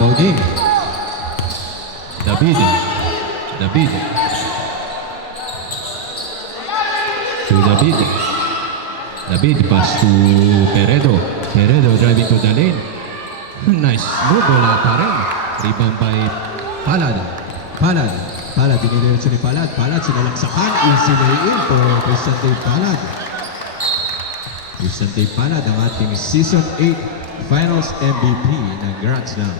ball game. David. David. To David. David pass to Peredo. Peredo driving to the lane. Nice move, wala pa rin. Rebound by Palad. Palad. Palad, dinidiretso ni Palad. Palad, sinalaksakan. Easy lay-in for Christian Dave Palad. Christian Dave Palad, ang ating Season 8 Finals MVP ng Grand Slam.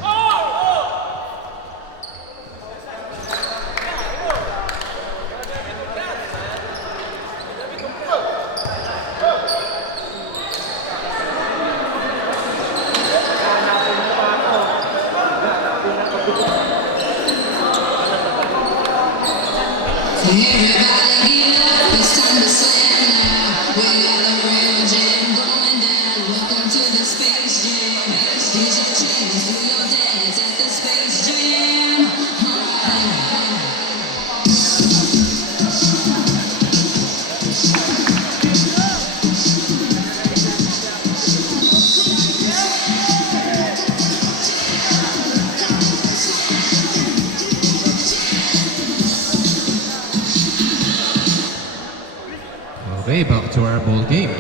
Okay, back to our ball game.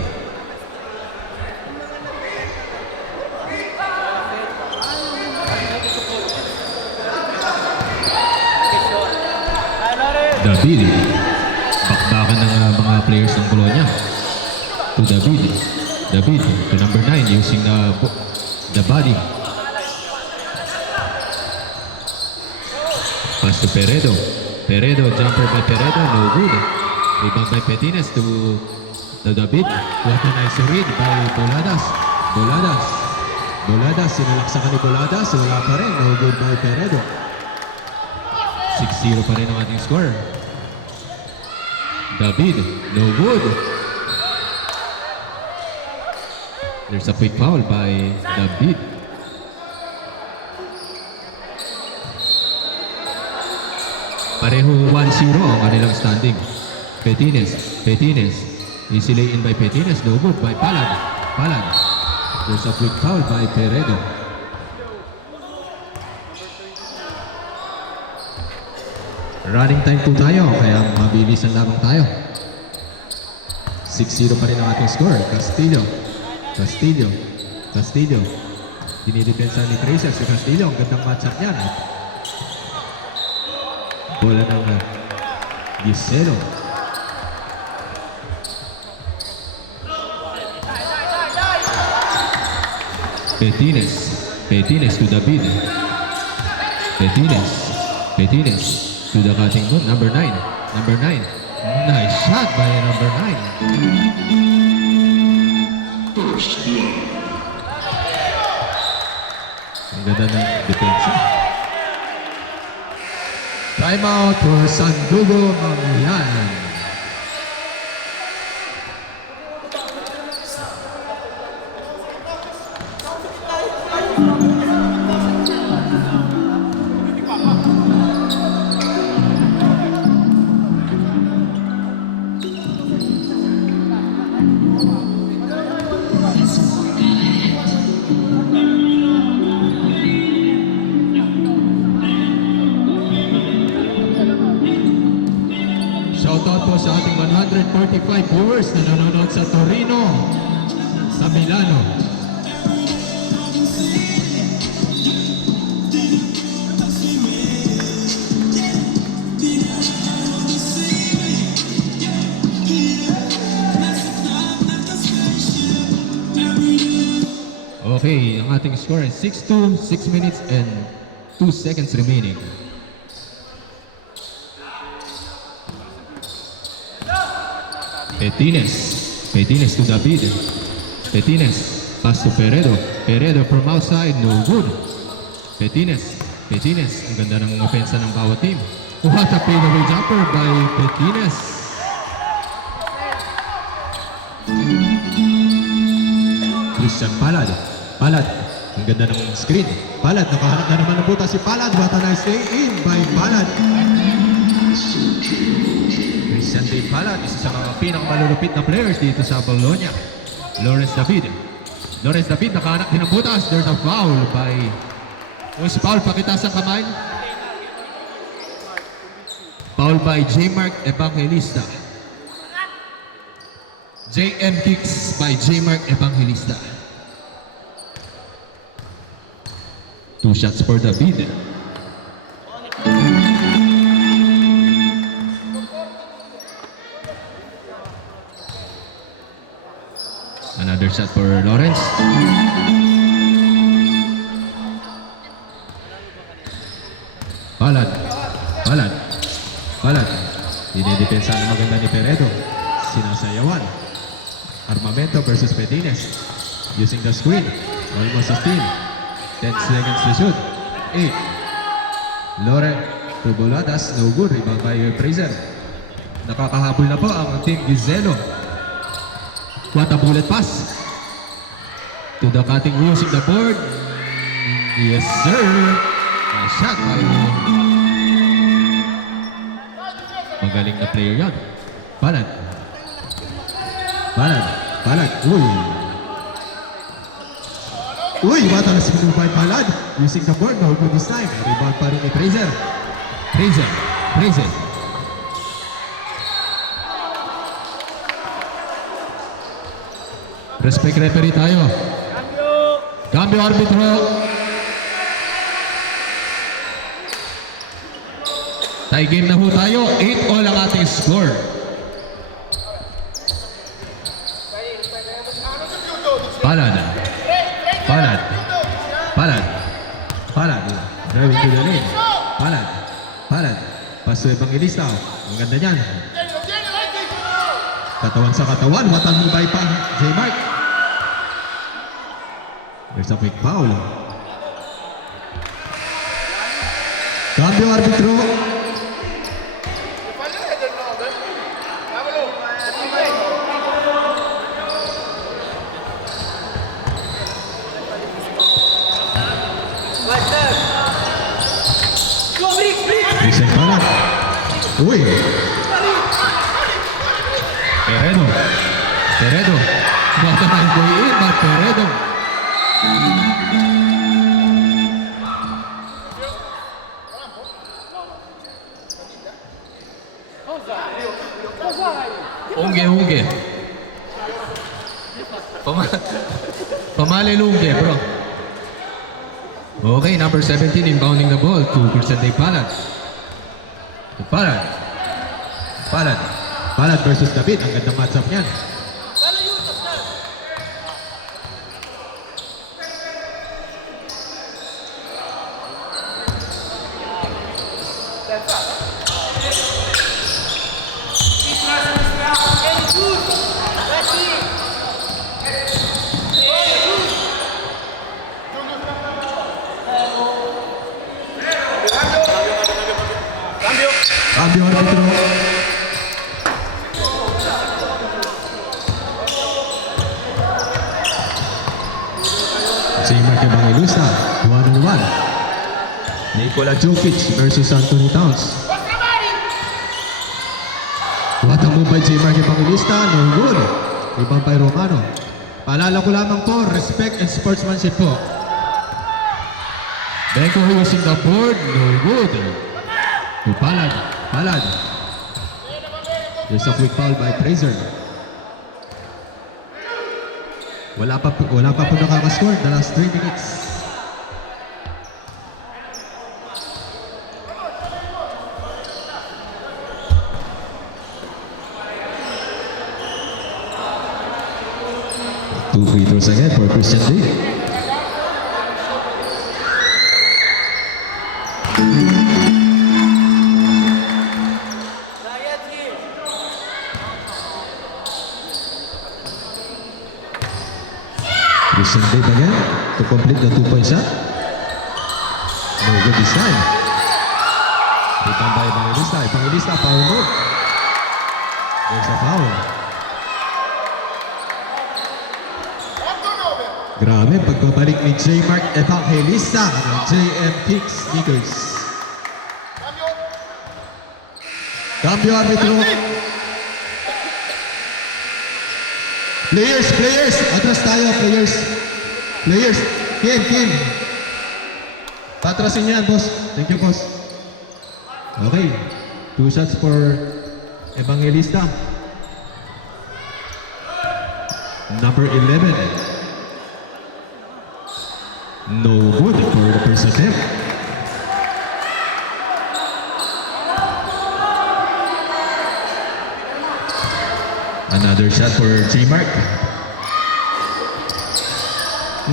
David. Bakbakan ng mga players ng Bologna. To David. David to number 9 using the body. Pass to Peredo. Peredo, jumper by Peredo, no good. Rebound by Petines to David. What a nice read by Boladas. Boladas. Boladas, sinalaksakan ni Boladas. Wala pa rin. No good by Peredo. 6-0 pa rin ang ating score. David, no good. There's a quick foul by David. Pareho 1-0 ang kanilang standing. Petines, Petines. Easy lay-in by Petines. No good by Palad. Palad. There's a quick foul by Peredo. Running time po tayo, kaya mabilis ang lamang tayo. 6-0 pa rin ang ating score. Castillo. Castillo. Castillo. Dinidepensa ni Tracer si Castillo. Ang gandang matchup yan. Bola ng Giselo. Petines. Petines to David. Petines. Petines to the cutting moon. Number 9. Number 9. Nice shot by number 9. First blood. Ang ganda ng depensa. Time out for Sandugo Manguyan. Shoutout po sa ating 145 viewers na nanonood sa Torino, sa Milano. Okay, ang ating score is 6-2, 6 minutes and 2 seconds remaining. Petines. Petines to David. Petines. Pass to Peredo. Peredo from outside. No good. Petines. Petines. Ang ganda ng opensa ng bawat team. What a fadeaway jumper by Petines. Christian Palad. Palad. Ang ganda ng screen. Palad. Nakahanap na naman ng buta si Palad. What a nice lay in by Palad. Christian Dave Palad, isa sa mga pinakamalulupit na players dito sa Bologna. Lawrence David. Lawrence David nakahanap din ng butas. There's a foul by Kung si Paul, pakita sa kamay. Foul by J. Mark Evangelista. JM kicks by J. Mark Evangelista. 2 shots for David. Another shot for Lawrence. Palad. Palad. Palad. Dinidepensa na maganda ni Peredo. Sinasayawan. Armamento versus Medines. Using the screen. Almost a steal. 10 seconds to shoot. 8. Lawrence. Tuboladas. No good. Rebound by Fraser. Nakakahabol na po ang team Gizelo. What a bullet pass. To the cutting using the board. Yes, sir. Nice shot by magaling na player yan. Palad. Palad. Palad. Uy. Uy, bata na sinubay Palad. Using the board. No good this time. Rebound pa rin ni Fraser. Fraser. Fraser. Respect referee tayo. Cambio arbitro. Tie game na ho tayo. 8-all ang ating score. Palad. Palad. Palad. Palad. Driving to the lane. Palad. Palad. Paso Evangelista. Ang ganda niyan. Katawan sa katawan. Watang hubay pa. J. Mark. There's a quick foul. Cambio arbitro. Listen para. Uy. Peredo. Peredo. Baka na ibuhin, but Peredo. Ungge. Pamali lungge, bro. Okay, number 17 inbounding the ball to Crescente Palad. Palad. Palad. Palad versus David. Ang gandang matchup niyan. Cambio arbitro. J. Mark Evangelista, 1-1. Nikola Jokic versus Anthony Towns. What a move by J. Mark Evangelista, no good. Ibang by Romano. Paalala ko lamang po, respect and sportsmanship po. Beko using the board, no good. To Palad. Palad. There's a quick foul by Fraser. Wala pa po nakakascore the last 3 minutes. Two free throws again for Christian D. Christian Dave again to complete the 2-point shot. No good this time. Rebound by Evangelista. Evangelista, power move. There's a foul. Grabe, pagbabalik ni J. Mark Evangelista ng JM Kicks Sneakers. Cambio arbitro. Players, atras tayo, players. Kim. Patrasin niyo yan, boss. Thank you, boss. Okay. 2 shots for Evangelista. Number 11. No good for the first attempt. Another shot for J-Mark.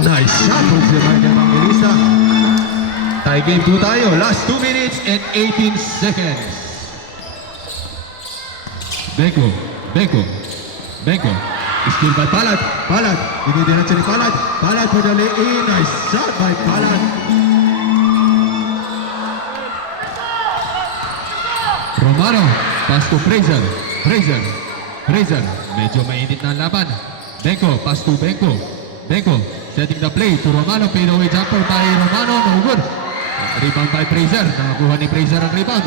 Nice shot for J-Mark Evangelista. Tie game 2 tayo. Last 2 minutes and 18 seconds. Beko. Still by Palad. Dinidiretso ni Palad. Palad for the lay-in. Nice shot by Palad. Romano. Pass to Fraser. Medyo mainit na ang laban. Beko. Pass to Beko. Setting the play to Romano. Fade away jumper by Romano. No good. Rebound by Fraser. Nakakuha ni Fraser ang rebound.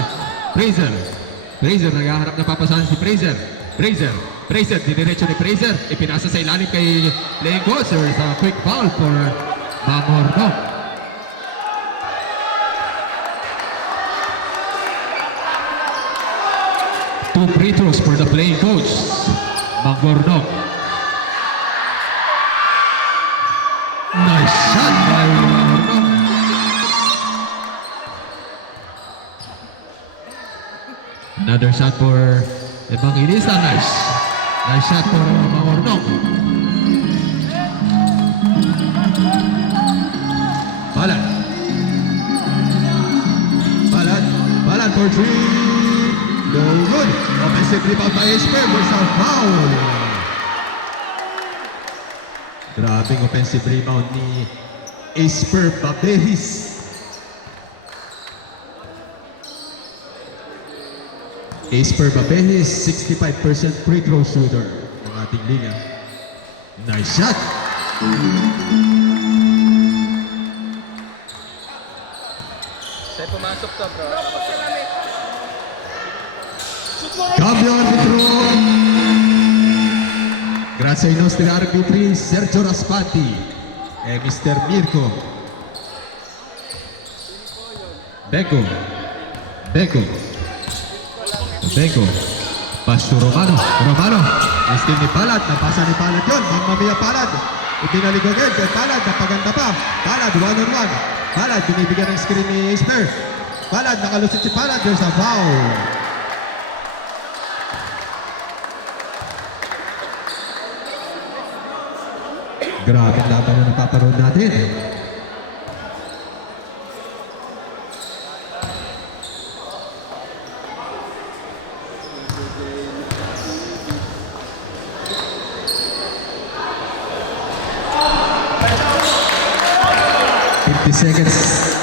Fraser, naghahanap na papasahan si Fraser, diniretso ni Fraser, ipinasa sa ilalim kay Lane Gosser sa quick foul for Mamorno. Two free throws for the playing coach, Mamorno. Nice shot by Mamorno. Another shot for Evangelista. Nice shot for Mamorno. Palad for 3. No good. Offensive rebound by Esper. There's a foul. Grabing offensive rebound ni Esper Babelis. Esper Babelis, 65% free throw shooter ng ating liga. Nice shot! Sa'yo pumasok to, bro. Cambio arbitro! Grazie ai nostri arbitri Sergio Raspati e Mr. Mirko. Beko. Pass to Romano. Still ni Palad. Napasa ni Palad yun. Mamma mia Palad. Ibinalik agad kay Palad. Napaganda pa. Palad, 1-on-1. Palad, binibigyan ng screen ni Esper. Palad, nakalusot si Palad. There's a foul. Grabe laban na napaparoon natin. Seconds,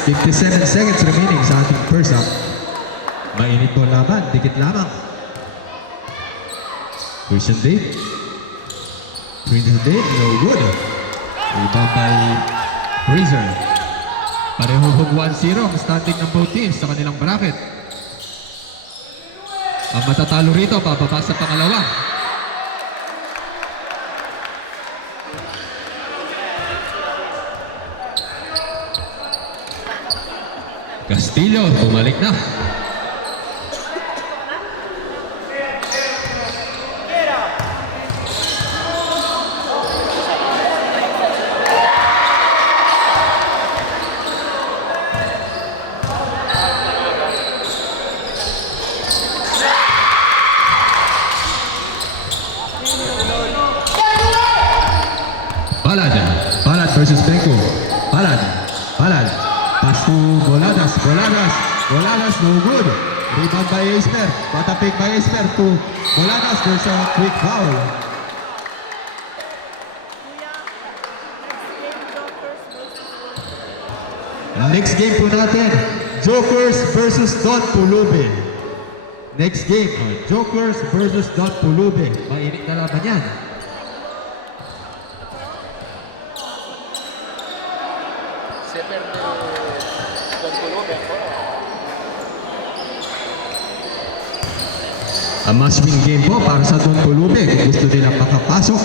57 seconds remaining sa ating first half. Mainit po laban, dikit lamang. Christian Date, no good. Rebound by Fraser. Pareho hong 1-0 ang standing ng both teams sa kanilang bracket. Ang matatalo rito, bababa sa pangalawa. Castillo, bumalik na. Palad versus Beko. Palad. Pass to Boladas, no good. Rebound by Esper. Patapik by Esper to Boladas. There's a quick foul. Next game po natin, Jokers versus Don Pulube. Next game, Jokers versus Don Pulube. Mainit na laban yan. Ang must-win game po para sa Don Pulube kung gusto nilang makapasok.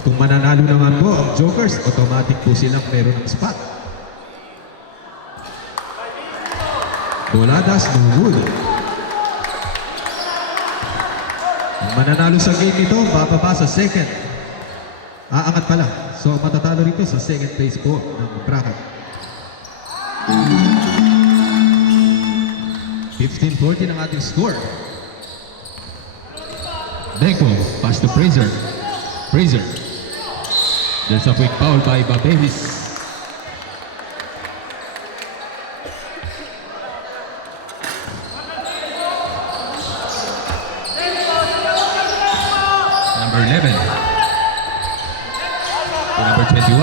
Kung mananalo naman po ang Jokers, automatic po silang meron ng spot. Boladas, no good. Ang mananalo sa game ito, bababa sa second. Aangat pala. So, matatalo rito sa second place po ng bracket. 15-14 ang ating score. Beko, pass to Fraser. Fraser. There's a quick foul by Babelis. Number 11. To number 21.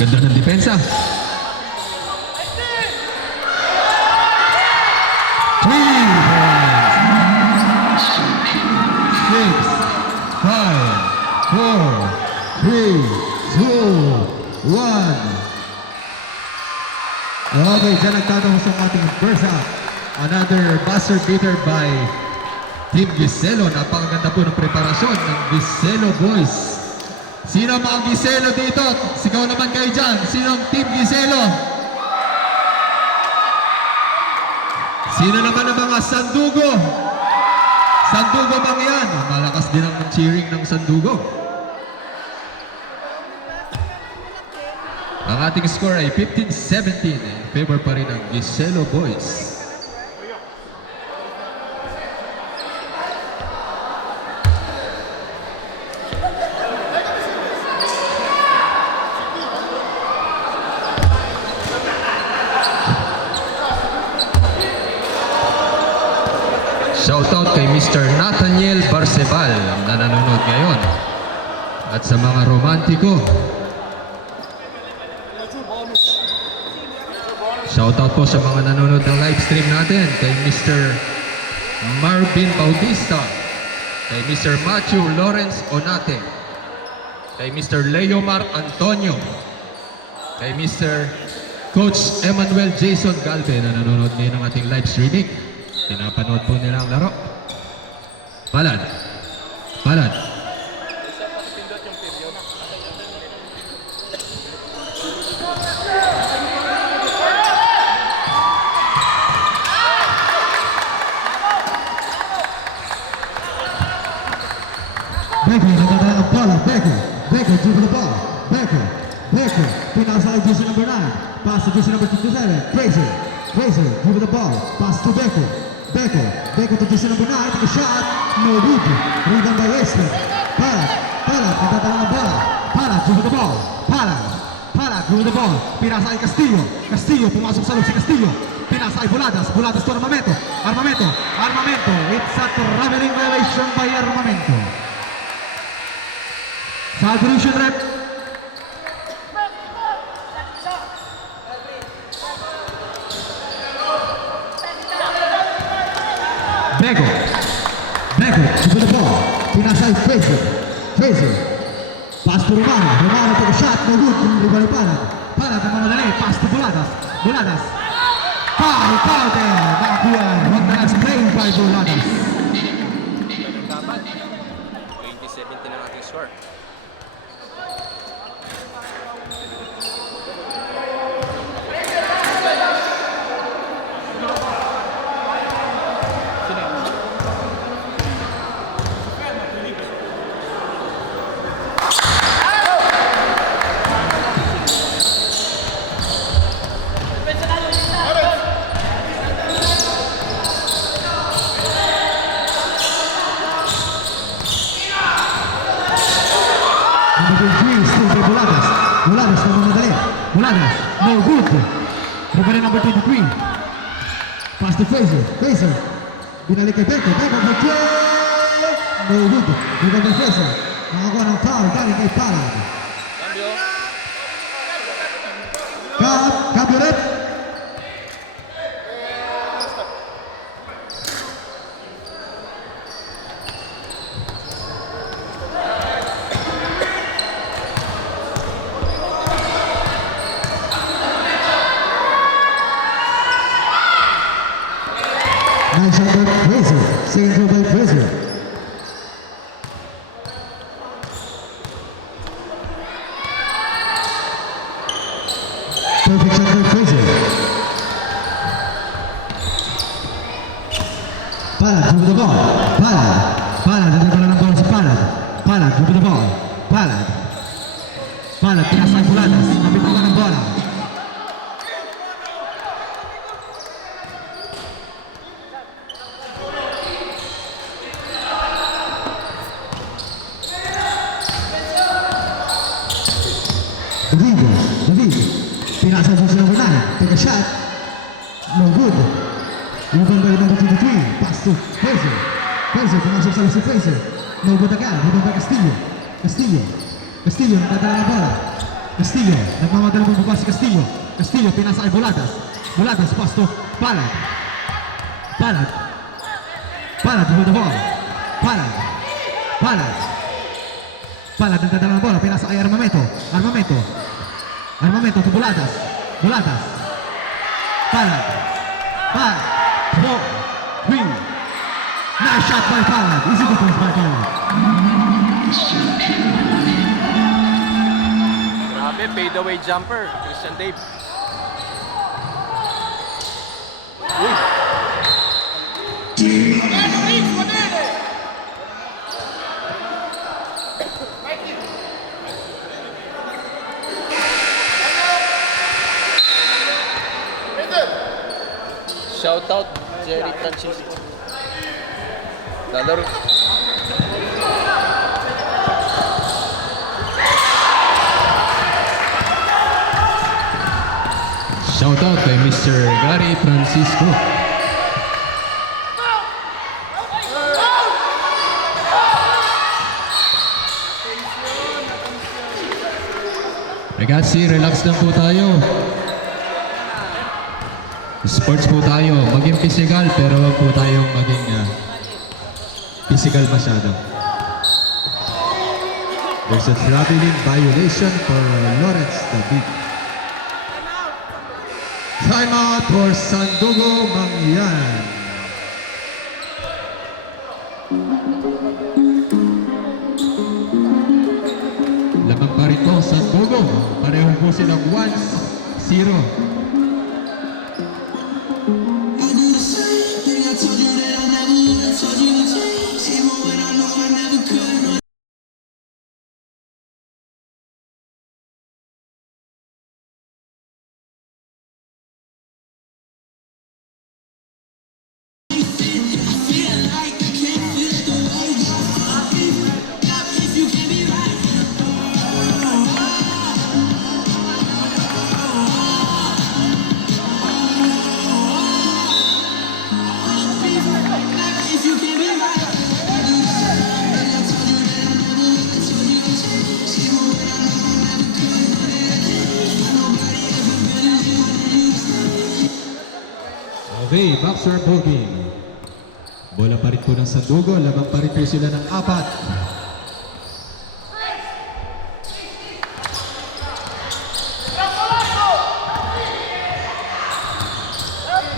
Ganda ng depensa. 3 points. 6, 5, 4, 3, 2, 1. Okay, dyan nagtatapos ang ating first half. Another buzzer beater by Team Giselo. Napakaganda po ng preparasyon ng Giselo boys. Sino ang mga Giselo dito? Sigaw naman kayo dyan. Sino ang Team Giselo? Sino naman ang mga Sandugo? Sandugo bang yan? Malakas din ang cheering ng Sandugo. Ang ating score ay 15-17. In favor pa rin ng Giselo boys. Shoutout kay Mr. Nathaniel Barcebal na nanonood ngayon. At sa mga romantiko, shoutout po sa mga nanonood ng live stream natin. Kay Mr. Marvin Bautista, kay Mr. Matthew Lawrence Onate, kay Mr. Leomar Antonio, kay Mr. Coach Emmanuel Jason Galve na nanonood ngayon ng ating live streaming. Pinapanood po nila ang laro. Palad. Palad. Becky, nagdadala ng bola. Becky. Becky, dribble the ball. Becky. Becky. Pinasa kay jersey number 9. Pass to jersey number 27. Fraser. Fraser, dribble the ball. Pass to Becky. Becky. Becky to jersey number 9. Take a shot. No good. Rebound by Wesley. Palad. Palad, nagdadala ng bola. Palad, dribble the ball. Palad. Palad, dribble the ball. Pinasa kay Castillo. Castillo, pumasok sa loob si Castillo. Pinasa kay Boladas. Boladas to Armamento. Armamento. Armamento. It's a traveling violation by Armamento. Celebration rep. Beko. Beko, to the ball. Pinasay Fraser. Fraser. Pass to Romano. Romano took a shot. No good. Rebound Palad. Palad ang mamadali. Pass to Boladas. Boladas. Foul. Foul there. Nakakuha. What the last play by Boladas. Dapat 20-17 ang ating score. Number 3, still by Boladas. Boladas na mamadali. Boladas, no good. Rebound number 23. Pass to Fraser. Fraser. Binalik kay Beko. Beko for 3. No good. Rebound by Fraser. Nakakuha ng foul. Galing kay Palad. Cambio. Cambio rep. Nice shot by Fraser. Second throw by Fraser. Perfect shot by Fraser. Palad, dribble the ball. Palad, nagdadala ng ball si Palad. Palad, dribble the ball. Palad, pinasa ang Buladas. Nabitawan ng bola. David. Pinasa sa number 9. Take a shot. No good. Rebound by number 23. Pass to Fraser. Pumasok sa si Fraser. No good again. Rebound by Castillo, nagdadala ng bola. Castillo, nagmamadala ng baba si Castillo. Castillo, pinasa kay Buladas. Buladas, pass to Palad, with the ball. Palad, nagdadala ng bola. Pinasa kay Armamento to Buladas. Palad. 4, 3. Nice shot by Palad. Easy defense by Palad. Grabe, fade away jumper. Christian Dave. Uy! Shout out Jerry Francisco. Lalaro. Shout out kay Mr. Gary Francisco. Ragazzi, relax lang po tayo. Sports po tayo. Maging physical pero wag po tayong maging physical masyado. There's a traveling violation for Lawrence David. Timeout for Sandugo Mangyan. Lamang pa rin po sa Sandugo. Pareho po silang 1-0. Okay, boxer bogey. Bola pa rin po ng Sandugo. Lamang pa rin po sila ng 4.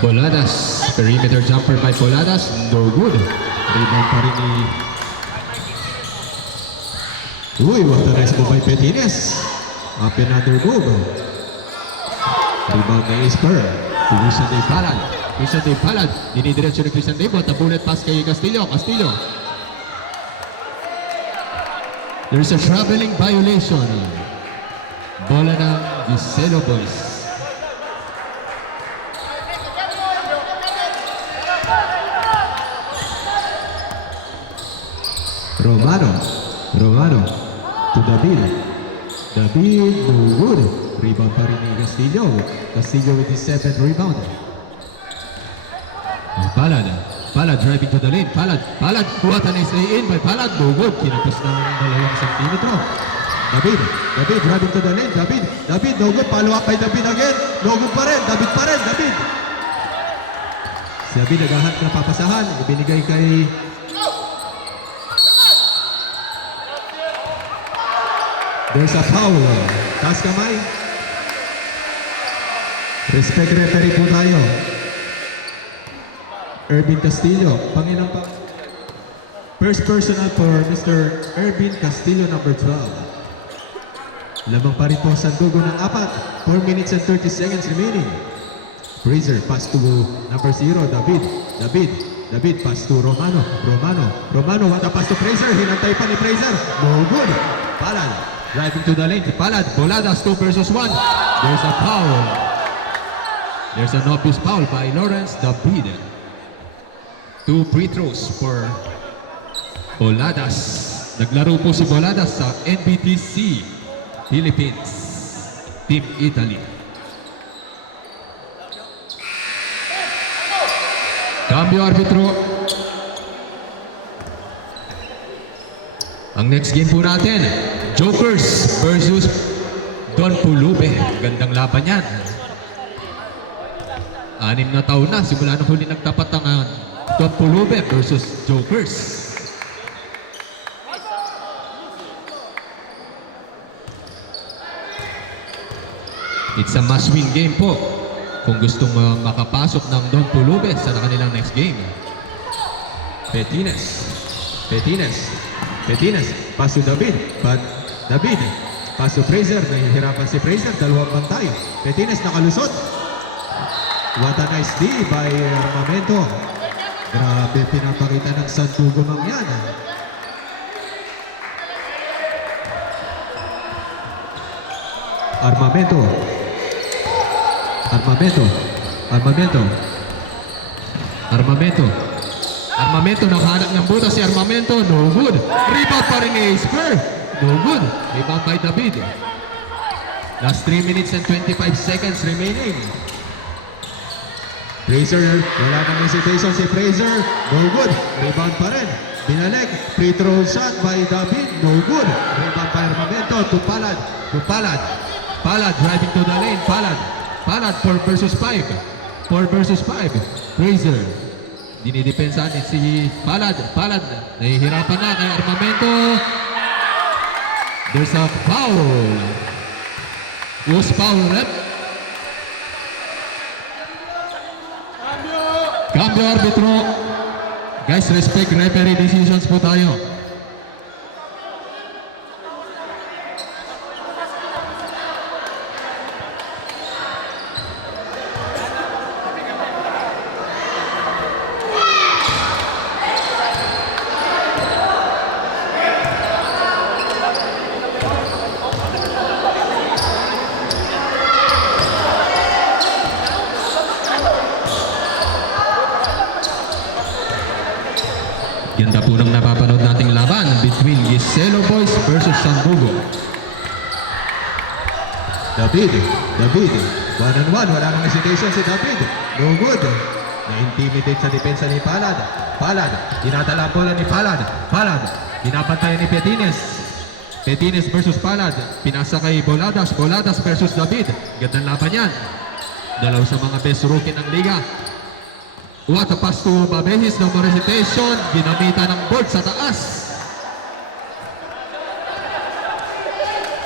Boladas. Perimeter jumper by Boladas. No good. Rebound pa rin ni... Uy, what a nice move by Petines. Up another move. Rebound na Esper. Christian Dave Palad. Christian Dave Palad. Dinidiretso ni Christian Dave. At a bullet pass kay Castillo. There's a traveling violation. Bola ng Giselo Boys. Romano to David, no good. Rebound pa rin ni Castillo with his 7th rebound. Palad driving to the lane. Palad, what a nice lay in by Palad. No good. Kinapos ng 2 centimetro. David driving to the lane. David, no good. Follow up by David again. No good pa rin. David. Si David naghahanap ng papasahan. Ibinigay kay... There's a foul. Taas kamay. Respect referee po tayo. Ervin Castillo. Pangilang pa. First personal for Mr. Ervin Castillo, number 12. Lamang pa rin po Sandugo ng 4. 4 minutes and 30 seconds remaining. Fraser, pass to number 0, David. David, pass to Romano. Romano, what a pass to Fraser. Hinantay pa ni Fraser. No good. Palad, driving to the lane. Palad, Boladas 2 versus 1. There's a foul. There's an obvious foul by Lawrence David. 2 free throws for Boladas. Naglaro po si Boladas sa NBTC Philippines Team Italy. Cambio arbitro. Ang next game po natin, Jokers versus Don Pulube. Gandang laban yan. 6 na taon na simula nung huli nagtapat ang Don Pulube versus Jokers. It's a must-win game po kung gustong makapasok ng Don Pulube sa kanilang next game. Petines, pass to David, pass to Fraser, nahihirapan si Fraser, dalawang bantay. Petines nakalusot. What a nice D by Armamento. Grabe pinapakita ng Sandugo Mangyan. Armamento nakahanap ng butas si Armamento. No good. Rebound pa rin ni Spur. No good. Rebound by David. Last 3 minutes and 25 seconds remaining. Fraser, wala nang hesitation si Fraser. No good. Rebound pa rin. Binalik. Free throw shot by David. No good. Rebound by Armamento to Palad. Palad driving to the lane. Palad 4 versus 5. Fraser. Dinidepensa ni si Palad. Nahihirapan na kay Armamento. There's a foul. Was foul rep. Cambio arbitro. Guys, respect referee decisions po tayo. Ganda po ng napapanood nating laban between Giselo Boys versus Sandugo. David, 1-on-1, wala nang hesitation si David. No good. Na-intimidate sa depensa ni Palad. Dinadala ang bola ni Palad. Pinapantayan ni Petines versus Palad. Pinasa kay Boladas versus David. Gandang laban yan. Dalaw sa mga best rookie ng liga. What a pass to Babehis, no more hesitation. Ginamitan ng board sa taas.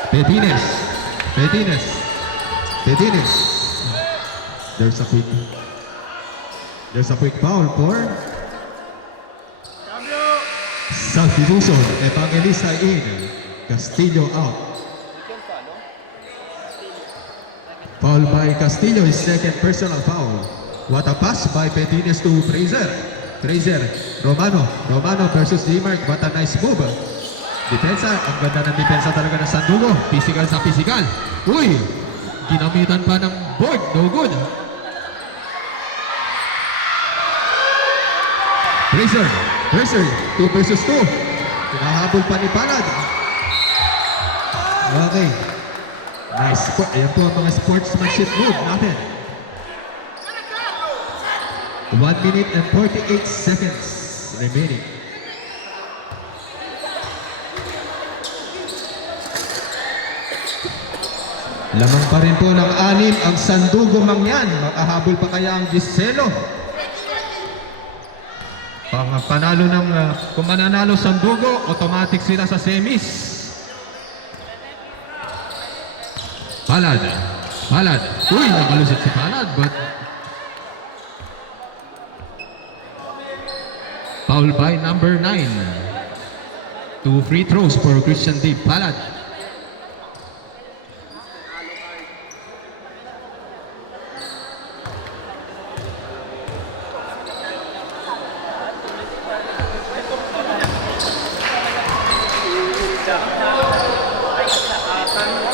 Petines. There's a quick foul for substitution. Evangelista in. Castillo out. Foul by Castillo, his second personal foul. What a pass by Petines to Fraser. Romano versus Dimark. What a nice move. Depensa, ang ganda ng depensa talaga ng Sandugo. Physical sa physical. Uy! Ginamitan pa ng board. No good. Fraser, 2 versus 2. Pinahabol pa ni Palad. Okay. Nice. Ayan po ang mga sportsmanship move natin. 1 minute and 48 seconds remaining. Lamang pa rin po ng 6 ang Sandugo Mangyan. Makahabol pa kaya ang Giselo? Panalo ng kung mananalo Sandugo, automatic sila sa semis. Palad. Uy, nagalusot si Palad, but foul by number 9. 2 free throws for Christian D. Palad.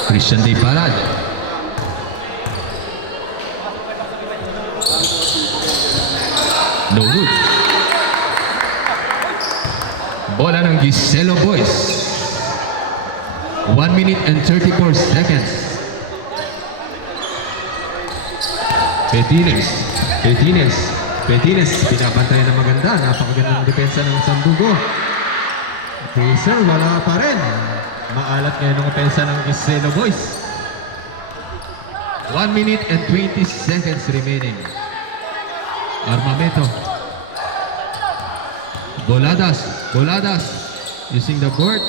Christian Day Palad. No good. Bola ng Giselo Boys. 1 minute and 34 seconds. Petines, pinapantay na maganda. Napakagandang depensa ng Sandugo. Fraser, wala pa rin. Maalat ngayon ang depensa ng Giselo Boys. 1 minute and 20 seconds remaining. Armamento. Boladas, using the board.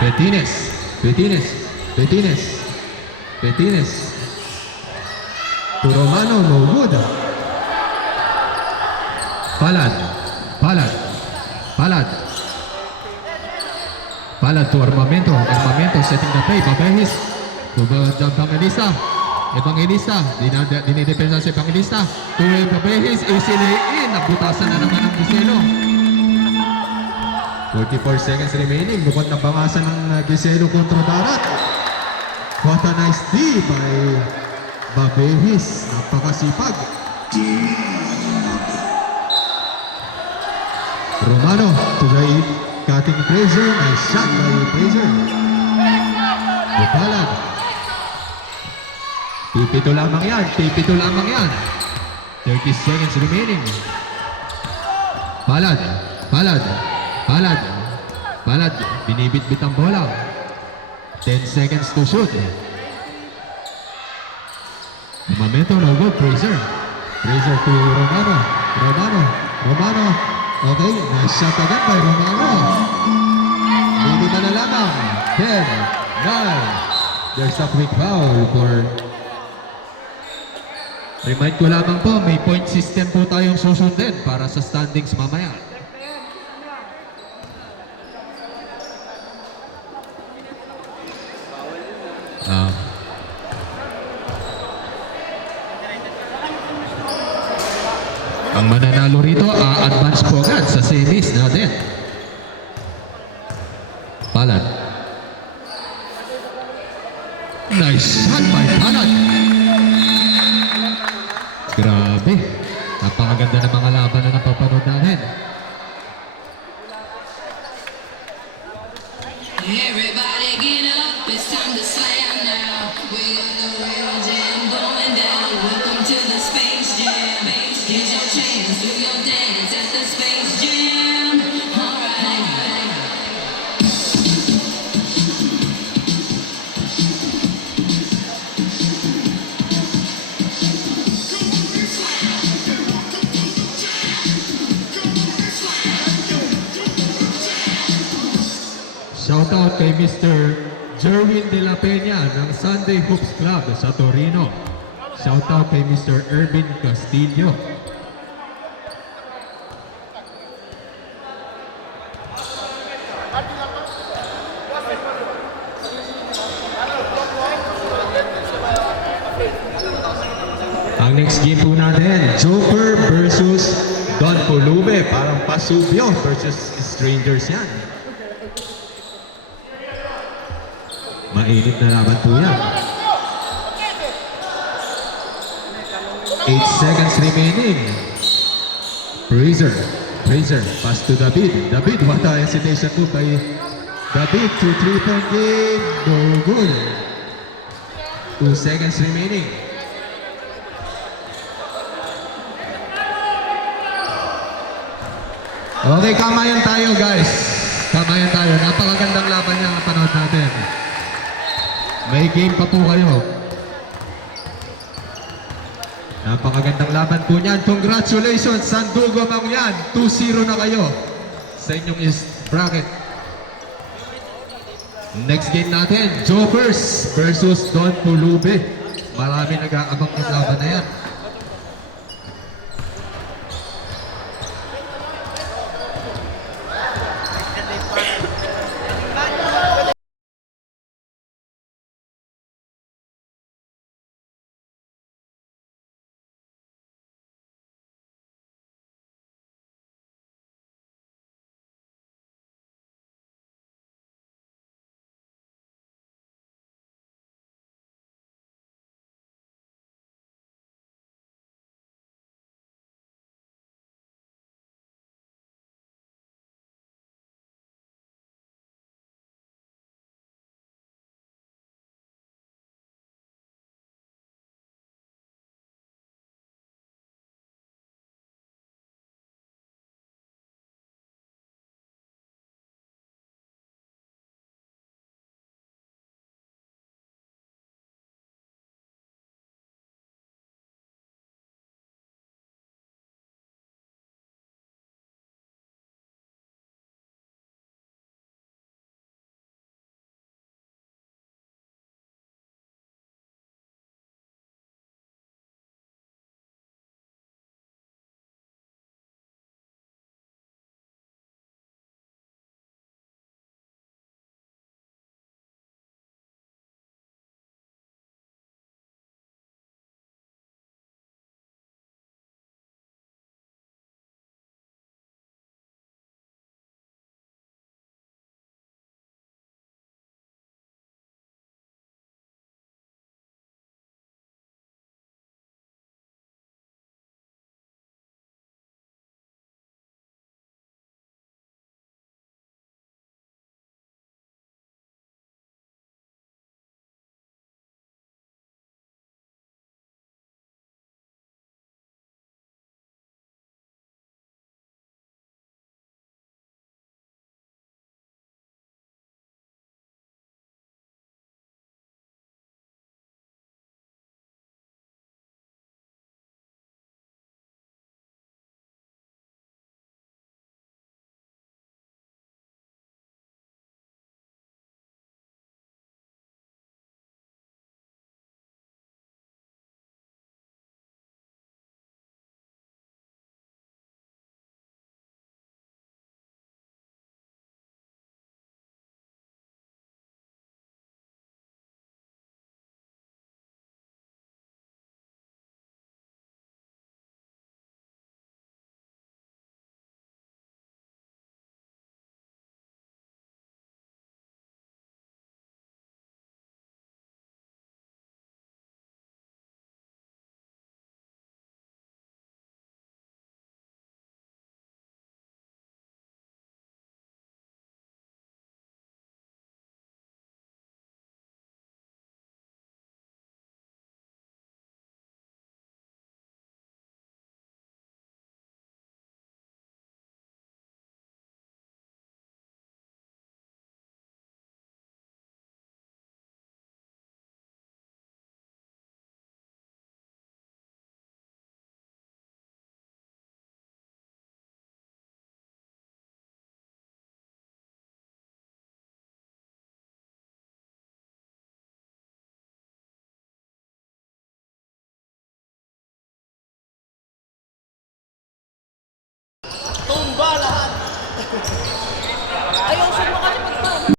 Petines. To Romano, no good. Palad to Armamento, setting the play, Babehis. To Evangelista, dinidepensa si Evangelista. To Babehis, easily in. Nabutasan na naman ng Giselo. 44 seconds remaining. Bukod na bangasan ng Giselo kontra Darat. What a nice D by Babehis. Napakasipag. Romano to the cutting Fraser. Nice shot by Fraser. Palad. Pipito lamang yan. 30 seconds remaining. Palad. Binibit-bit ang bola. 10 seconds to shoot. Momento, no good. Fraser to Romano. Okay, nice shot agad by Romano. Hindi na lamang. 10, 9. There's a quick foul for... Remind ko lamang po, may point system po tayong susundin para sa standings mamaya. Ang mananalo rito, advance po agad sa semis natin. Palad. Nice shot by Palad. Grabe. Napakaganda ng mga laban na napapanood natin. Everybody get up, it's time to slam now. We got the real jam going down. Welcome to the Space Jam. Here's your chance, do your dance at the Space Jam. Alright. Shoutout kay Mr. Jerwin De La Peña ng Sunday Hoops Club sa Torino. Shoutout kay Mr. Ervin Castillo. Ang next game po natin, Joker versus Don Colube. Parang Pasubio versus Strangers yan. Mainit na laban po yan. 8 seconds remaining. Fraser, pass to David. What a hesitation move by David to 3-point game. No good. 2 seconds remaining. Okay, kamayan tayo guys. Napakagandang laban niya ang panood natin. May game pa po kayo. Napakagandang laban po niyan. Congratulations, Sandugo Mangyan. 2-0 na kayo sa inyong East bracket. Next game natin, Jokers versus Don Pulube. Marami nag-aabang ng laban na yan. Ayaw, shoot mo kasi pag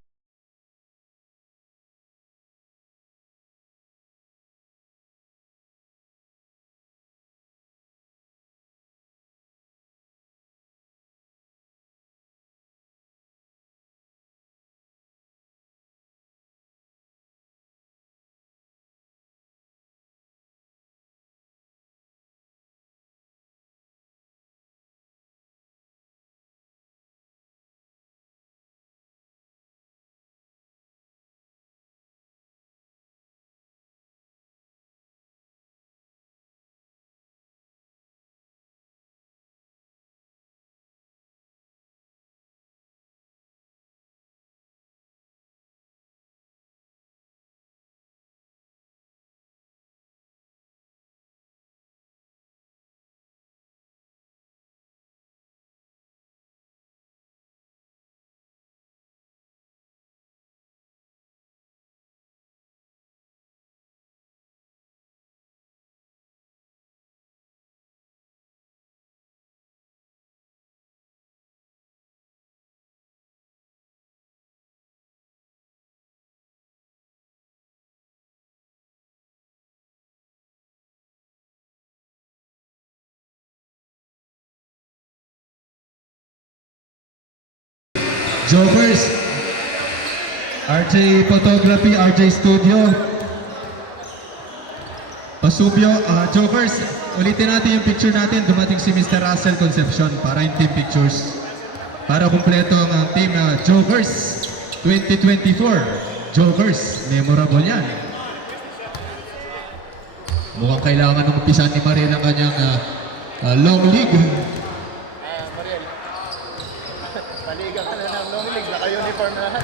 Jokers, RJ Photography, RJ Studio, Pasubyo, Jokers, ulitin natin yung picture natin. Dumating si Mr. Russell Concepcion para yung team pictures. Para kumpleto ang team Jokers 2024. Jokers, memorable yan. Mukhang kailangan ng umpisan ni Mariel ang kanyang long league. Mariel. Maliga ka na ng long league. Naka-uniform na lahat.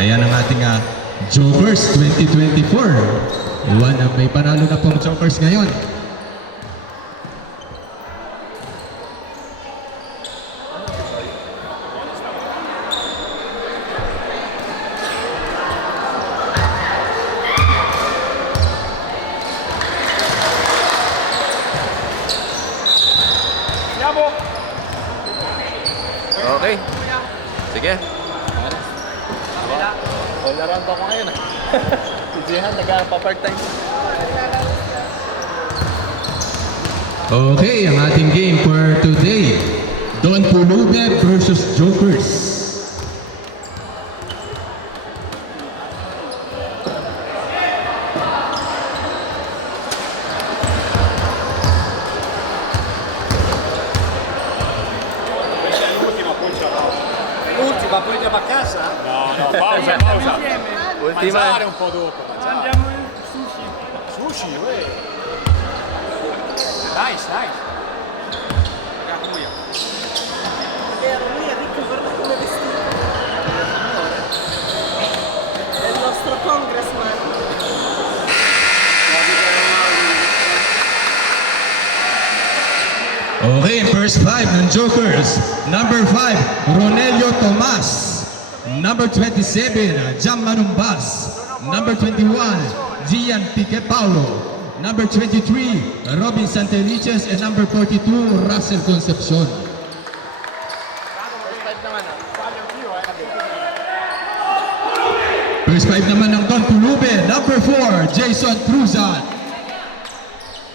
Ayan ang ating Jokers 2024. May panalo na pong Jokers ngayon. Okay. Sige. All around ako ngayon. Si Jehan, nagpa-part-time. Okay, ang ating game for today. Don Pulube versus Jokers. Ultima, poi andiamo a casa? No, no, pausa, pausa. Ultima. Mangiare un po' dopo. Andiamo in sushi. Sushi, uè. Nice, nice. Vero, lui è ricco, guarda come è vestito. È il nostro congressman. Okay, first five ng Jokers. Number 5, Ronelio Tomas. Number 27, Jam Manumbas. Number 21, Gian Pique Paulo. Number 23, Robin Santelices. And number 42, Russell Concepcion. First five naman ng Don Pulube. Number 4, Jason Cruzan.